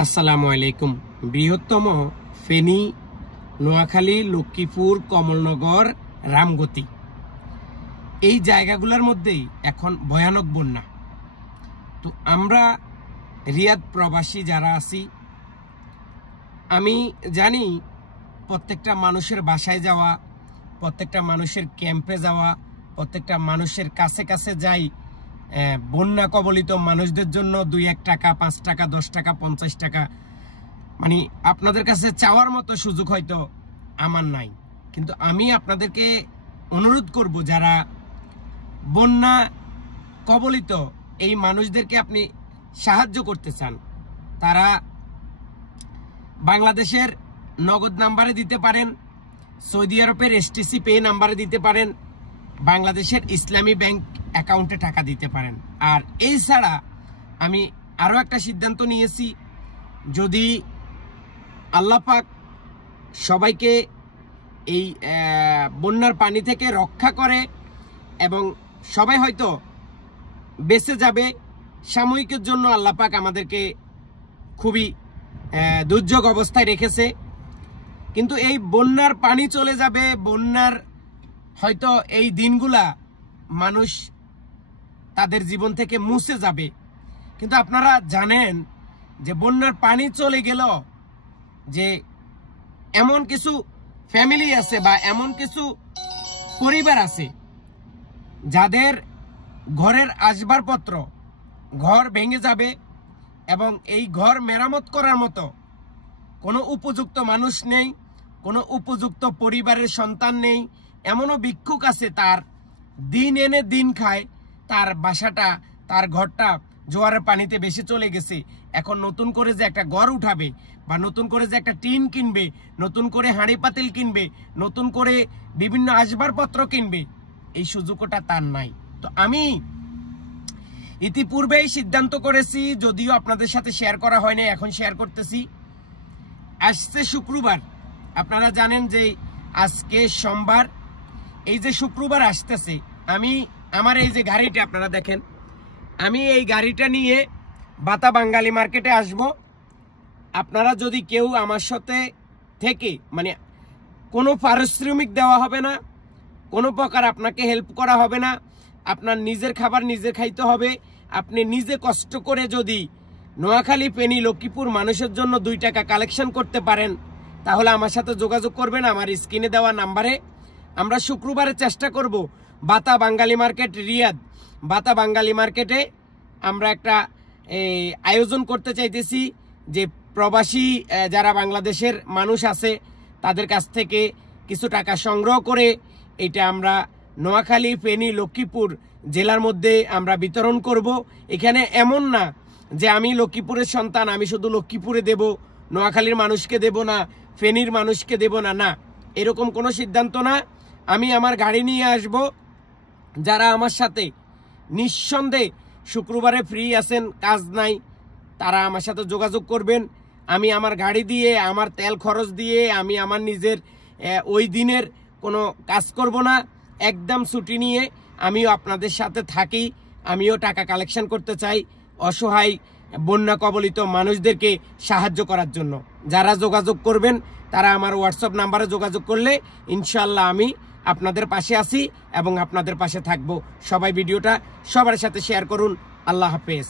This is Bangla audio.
আসসালামু আলাইকুম। বৃহত্তম ফেনী, নোয়াখালী, লক্ষ্মীপুর, কমলনগর, রামগতি এই জায়গাগুলোর মধ্যেই এখন ভয়ানক বন্যা। তো আমরা রিয়াদ প্রবাসী যারা আছি, আমি জানি প্রত্যেকটা মানুষের বাসায় যাওয়া, প্রত্যেকটা মানুষের ক্যাম্পে যাওয়া, প্রত্যেকটা মানুষের কাছে কাছে যাই বন্যা কবলিত মানুষদের জন্য 2-1 টাকা, 5 টাকা, 10 টাকা, 50 টাকা, মানে আপনাদের কাছে চাওয়ার মতো সুযোগ হয়তো আমার নাই। কিন্তু আমি আপনাদেরকে অনুরোধ করব, যারা বন্যা কবলিত এই মানুষদেরকে আপনি সাহায্য করতে চান, তারা বাংলাদেশের নগদ নাম্বারে দিতে পারেন, সৌদি আরবের STC পে নাম্বারে দিতে পারেন, বাংলাদেশের ইসলামী ব্যাংক অ্যাকাউন্টে টাকা দিতে পারেন। আর এই ছাড়া আমি আরও একটা সিদ্ধান্ত নিয়েছি, যদি আল্লাহ পাক সবাইকে এই বন্যার পানি থেকে রক্ষা করে এবং সবাই হয়তো বেঁচে যাবে, সাময়িকের জন্য আল্লাহ পাক আমাদেরকে খুবই দুর্যোগ অবস্থায় রেখেছে, কিন্তু এই বন্যার পানি চলে যাবে, বন্যার হয়তো এই দিনগুলা মানুষ তাদের জীবন থেকে মুছে যাবে। কিন্তু আপনারা জানেন যে বন্যার পানি চলে গেল, যে এমন কিছু ফ্যামিলি আছে বা এমন কিছু পরিবার আছে যাদের ঘরের আসবাবপত্র, ঘর ভেঙে যাবে এবং এই ঘর মেরামত করার মতো কোনো উপযুক্ত মানুষ নেই, কোনো উপযুক্ত পরিবারের সন্তান নেই। এমনও ভিক্ষুক আছে, তার দিন এনে দিন খায়, তার বাসাটা, তার ঘরটা জোয়ারের পানিতে বেশি চলে গেছে। এখন নতুন করে যে একটা ঘর উঠাবে বা নতুন করে যে একটা টিন কিনবে, নতুন করে হাঁড়ি পাতিল কিনবে, নতুন করে বিভিন্ন আসবাবপত্র কিনবে, এই সুযোগটা তার নাই। তো আমি ইতিপূর্বেই সিদ্ধান্ত করেছি, যদিও আপনাদের সাথে শেয়ার করা হয়নি, এখন শেয়ার করতেছি। আসছে শুক্রবার, আপনারা জানেন যে আজকে সোমবার, এই যে শুক্রবার আসতেছে, আমি আমার এই যে গাড়িটা আপনারা দেখেন, আমি এই গাড়িটা নিয়ে বাতা বাঙালি মার্কেটে আসব। আপনারা যদি কেউ আমার সাথে থেকে, মানে কোনো পারিশ্রমিক দেওয়া হবে না, কোনো প্রকার আপনাকে হেল্প করা হবে না, আপনার নিজের খাবার নিজে খাইতে হবে। আপনি নিজে কষ্ট করে যদি নোয়াখালী, ফেনী, লক্ষ্মীপুর মানুষের জন্য 2 টাকা কালেকশন করতে পারেন, তাহলে আমার সাথে যোগাযোগ করবেন আমার স্ক্রিনে দেওয়া নাম্বারে। আমরা শুক্রবারে চেষ্টা করব বাতা বাঙালি মার্কেট, রিয়াদ বাতা বাঙালি মার্কেটে আমরা একটা আয়োজন করতে চাইতেছি, যে প্রবাসী যারা বাংলাদেশের মানুষ আছে তাদের কাছ থেকে কিছু টাকা সংগ্রহ করে এটা আমরা নোয়াখালী, ফেনী, লক্ষ্মীপুর জেলার মধ্যে আমরা বিতরণ করব। এখানে এমন না যে আমি লক্ষ্মীপুরের সন্তান, আমি শুধু লক্ষ্মীপুরে দেব, নোয়াখালীর মানুষকে দেব না, ফেনীর মানুষকে দেব না, না, এরকম কোনো সিদ্ধান্ত না। আমি আমার গাড়ি নিয়ে আসব। যারা আমার সাথে নিঃসন্দেহে শুক্রবারে ফ্রি আছেন, কাজ নাই, তারা আমার সাথে যোগাযোগ করবেন। আমি আমার গাড়ি দিয়ে, আমার তেল খরচ দিয়ে আমি আমার নিজের ওই দিনের কোনো কাজ করব না, একদম ছুটি নিয়ে আমিও আপনাদের সাথে থাকি। আমিও টাকা কালেকশন করতে চাই অসহায় বন্যা কবলিত মানুষদেরকে সাহায্য করার জন্য। যারা যোগাযোগ করবেন তারা আমার হোয়াটসঅ্যাপ নাম্বারে যোগাযোগ করলে ইনশাল্লাহ আমি আপনাদের পাশে আছি এবং আপনাদের পাশে থাকবো। সবাই ভিডিওটা সবার সাথে শেয়ার করুন। আল্লাহ হাফেজ।